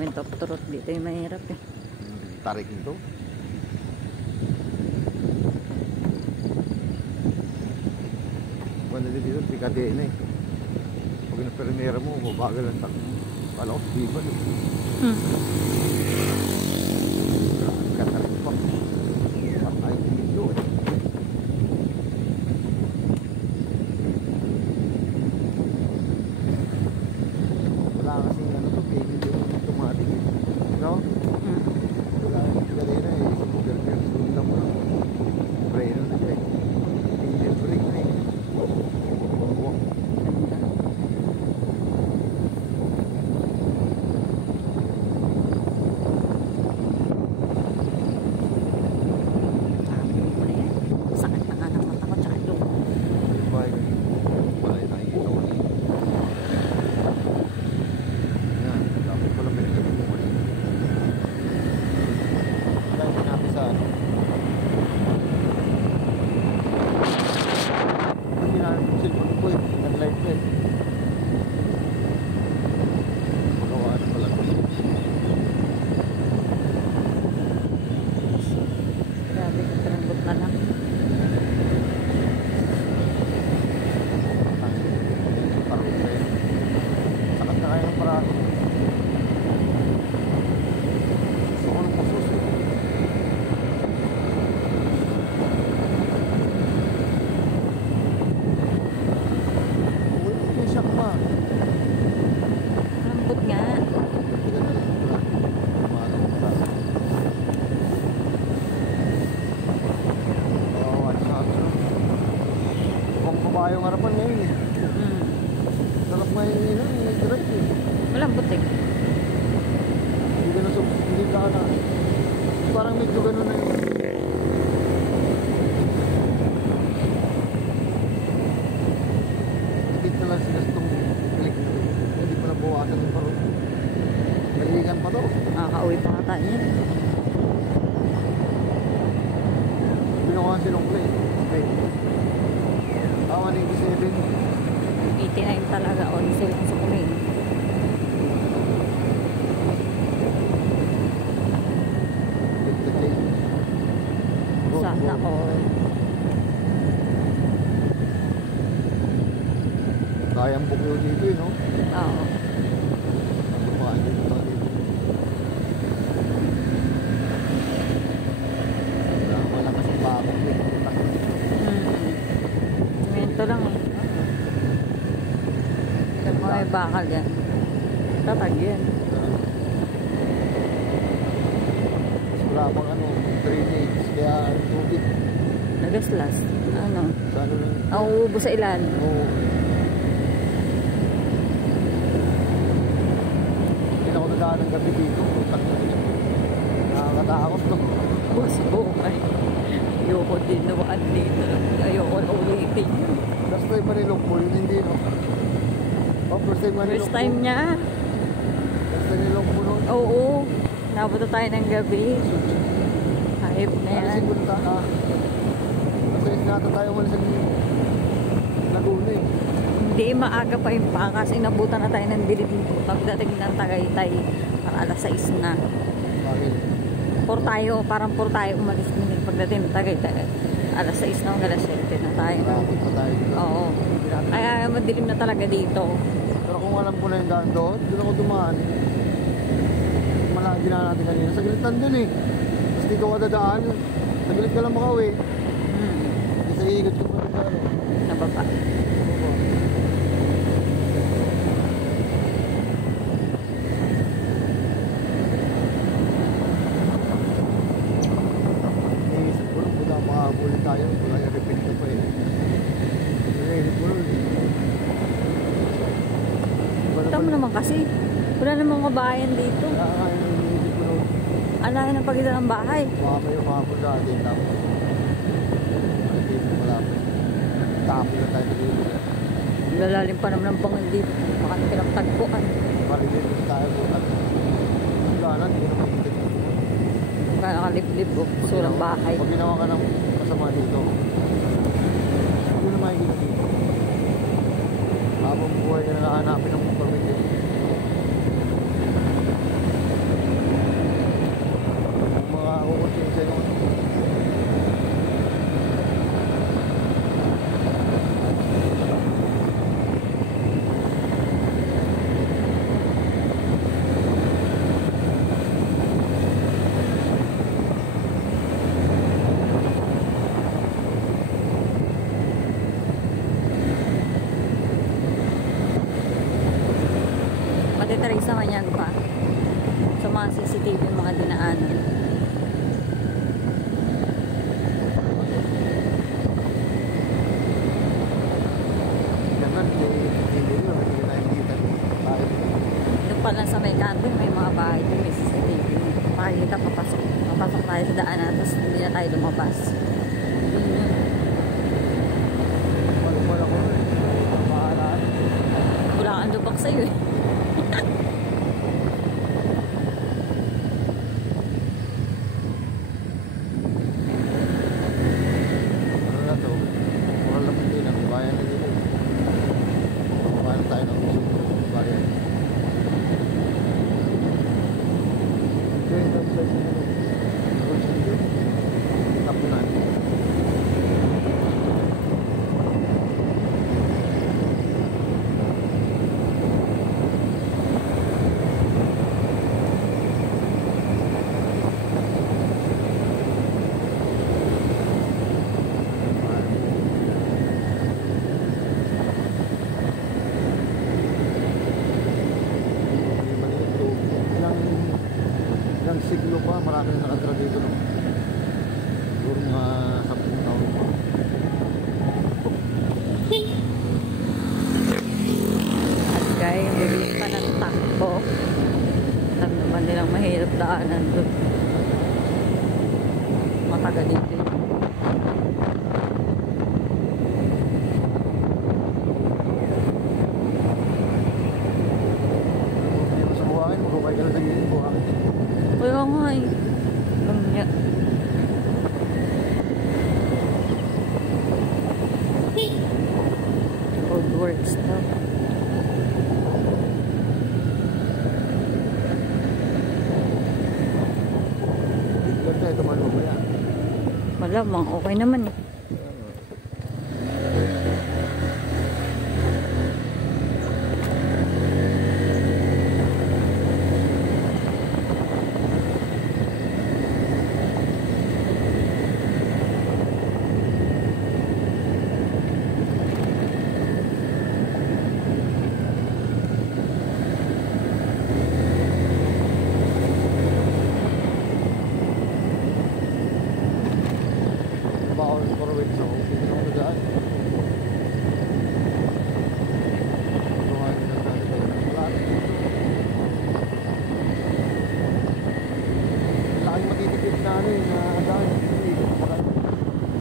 moment of truth dito yung mahirap eh. Tarik nito. Wala dito, pikadin eh. Pag na-permera mo, mabagal ang takbo. Kala ko, di ba? Katarik pa. Patay dito eh. Wala kasi ano to, hindi mo automatic eh. No? Wala kanina eh, sa burger, sundan mo lang. Preno na siya eh. Hindi break na eh. Yung harapan ngayon eh. Sarap may direct eh. Malambot eh. Hindi ka na hindi ka na. Parang medyo gano'n na yun. Nakit na lang sila itong click na rin. Hindi pa nabawasan yung parang. Naligan pa to. Nakaka-uwi pa nga tayo yan. Binukuhan silang play. Okay. Tama na 87. 89 talaga on sale ang sukumin. Sana all. Kayang bukyo dito eh, no? Oo. Ano pa dito dito? Wala kasi bakit dito. Ito lang eh. May bakal yan. Tatag yan. Wala pang ano, drainage, kaya tubig. Nagaslas. Ano? Saan lang? Ang uubo sa ilan. Oo. Hindi na ako nadaan ng gabi dito. Nakakatakot to. Busbo ay. Ayoko din nawaan dito. Ayoko na ulitin yun. Last time manilong po yun, hindi no? Oh, first time manilong po. First time niya. First time nilong po nun. Oo. Napunta tayo ng gabi. Hype na yan. Kasi punta ka. Kasi nata tayo muna sa Laguna eh. Hindi, maaga pa yung pakas. Inabutan na tayo ng bilid pagdating ng Tagaytay. Para alas 6 na. Bakit? Parang por tayo umalis din pagdating ng Tagaytay. Alas 6 na, alas 7 na tayo. Maramit pa tayo dito. Oo. Ay, madilim na talaga dito. Pero kung alam ko na yung daan doon, doon ako dumaan. Malagi na natin kanina. Sa gilitan dun eh. Tapos dito ka dadaan. Sa gilit ka lang makauwi. Isa iigot ko pa dito. Sa baba. Iisip ko lang, puta makakabuli tayo. Wala yung repeat ko pa eh. Iisip ko lang. Ito mo naman kasi. Wala namang kabayan dito. Kaya iisip ko lang. Alahin ang pagitan ng bahay. Baka kayo makakabuli sa atin. Tapos. Malapit. Tapos na tayo dito. Lalalim pa naman ang bangal dito. Baka na pinagtagpuan. Marilin tayo bukas. Wala na, hindi ko na makikita. Kaya nakaliblib o sulang bahay. Pag ginawa ka ng masama dito, hindi na makikita dito. Habang buhay ka na nahanapin ng permit. ganyan pa. Sa mga CCTV mga dinaanan. Ganun, hindi nyo, hindi na nakikita tayo. Doon pa lang sa may kanto, may mga bahay doon, may CCTV. Makikita, papasok tayo sa daanan, tapos hindi na tayo lumabas. Yun yun. Malumala ko rin. Pamahalaan. Wala kang lubak sa'yo eh. Ano na to? Moral na hindi na. Bayan na dito. Bayan tayo ng bayan. Okay, tapos tayo sa tapunan. Ilang siglo pa, marami na nakatira dito, no? Siguro mga 10 taon pa. At kaya bilis pa ng takbo. Alam naman nilang mahirap daanan doon. Matagal dito yun. Hindi mo sa buhangin, maghukay ka lang sa gilid buhangin. Kaya nga eh. Alam niya. Old works daw. Dito tayo tumalong ba yan? Malamang okay naman eh.